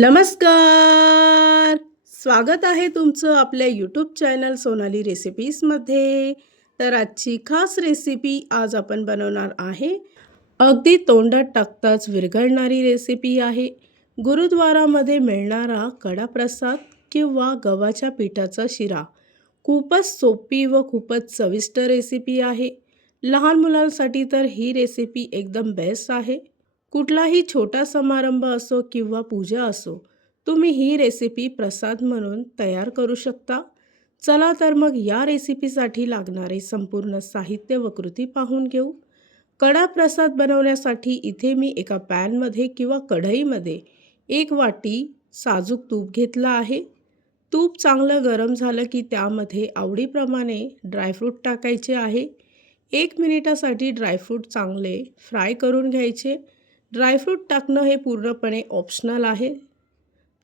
नमस्कार. स्वागत आहे तुमचं आपल्या यूट्यूब चॅनल सोनाली रेसिपीजमध्ये. तर आजची खास रेसिपी आज आपण बनवणार आहे. अगदी तोंडात टाकताच विरघळणारी रेसिपी आहे. गुरुद्वारामध्ये मिळणारा कडा प्रसाद किंवा गव्हाच्या पिठाचा शिरा. खूपच सोपी व खूपच चविष्ट रेसिपी आहे. लहान मुलांसाठी तर ही रेसिपी एकदम बेस्ट आहे. कुठलाही छोटा समारंभ असो किंवा पूजा असो, तुम्ही ही रेसिपी प्रसाद म्हणून तयार करू शकता. चला तर मग या रेसिपीसाठी लागणारे संपूर्ण साहित्य व कृती पाहून घेऊ. कडा प्रसाद बनवण्यासाठी इथे मी एका पॅनमध्ये किंवा कढईमध्ये 1 वाटी साजूक तूप घेतलं आहे. तूप चांगलं गरम झालं की त्यामध्ये आवडीप्रमाणे ड्रायफ्रूट टाकायचे आहे. 1 मिनिटासाठी ड्रायफ्रूट चांगले फ्राय करून घ्यायचे. ड्रायफ्रूट टाकणं हे पूर्णपणे ऑप्शनल आहे.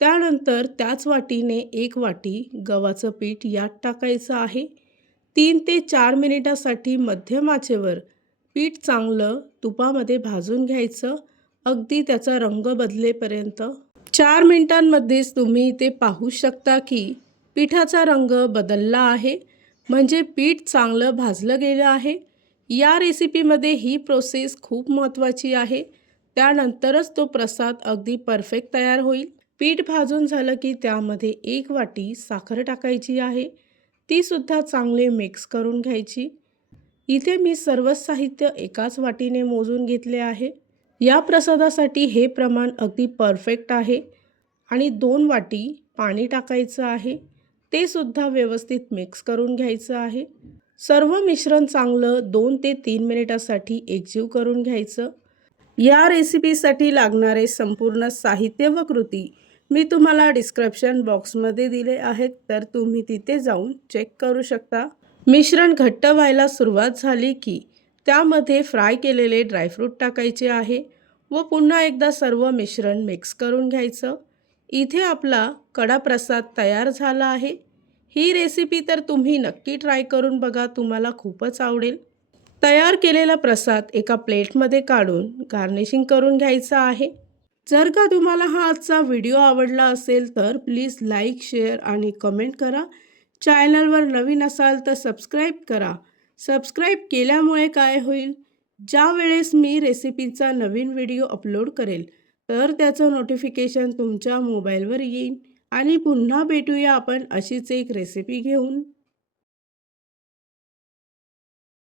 त्यानंतर त्याच वाटीने 1 वाटी गव्हाचं पीठ यात टाकायचं आहे. 3 ते 4 मिनिटासाठी मध्यम आचेवर पीठ चांगलं तुपामध्ये भाजून घ्यायचं. अगदी त्याचा रंग बदलेपर्यंत. 4 मिनिटांमध्येच तुम्ही ते पाहू शकता की पिठाचा रंग बदलला आहे, म्हणजे पीठ चांगलं भाजलं गेलं आहे. या रेसिपीमध्ये ही प्रोसेस खूप महत्त्वाची आहे. त्यानंतरच तो प्रसाद अगदी परफेक्ट तयार होईल. पीठ भाजून झालं की त्यामध्ये 1 वाटी साखर टाकायची आहे. ती सुद्धा चांगले मिक्स करून घ्यायची. इथे मी सर्व साहित्य एकाच वाटीने मोजून घेतले आहे. या प्रसादासाठी हे प्रमाण अगदी परफेक्ट आहे. आणि 2 वाटी पाणी टाकायचं आहे. ते सुद्धा व्यवस्थित मिक्स करून घ्यायचं आहे. सर्व मिश्रण चांगलं 2 ते 3 मिनिटासाठी एकजीव करून घ्यायचं. या रेसिपीसाठी लागणारे संपूर्ण साहित्य व कृती मी तुम्हाला डिस्क्रिप्शन बॉक्समध्ये दिले आहेत, तर तुम्ही तिथे जाऊन चेक करू शकता. मिश्रण घट्ट व्हायला सुरुवात झाली की त्यामध्ये फ्राय केलेले ड्रायफ्रूट टाकायचे आहे व पुन्हा एकदा सर्व मिश्रण मिक्स करून घ्यायचं. इथे आपला कडा प्रसाद तयार झाला आहे. ही रेसिपी तर तुम्ही नक्की ट्राय करून बघा, तुम्हाला खूपच आवडेल. तयार केलेला प्रसाद एका प्लेटमध्ये काढून गार्निशिंग करून घ्यायचा आहे. जर का तुम्हाला हा आजचा व्हिडिओ आवडला असेल तर प्लीज लाईक, शेअर आणि कमेंट करा. चॅनलवर नवीन असाल तर सबस्क्राईब करा. सबस्क्राईब केल्यामुळे काय होईल, ज्या वेळेस मी रेसिपीचा नवीन व्हिडिओ अपलोड करेल तर त्याचं नोटिफिकेशन तुमच्या मोबाईलवर येईल. आणि पुन्हा भेटूया आपण अशीच एक रेसिपी घेऊन.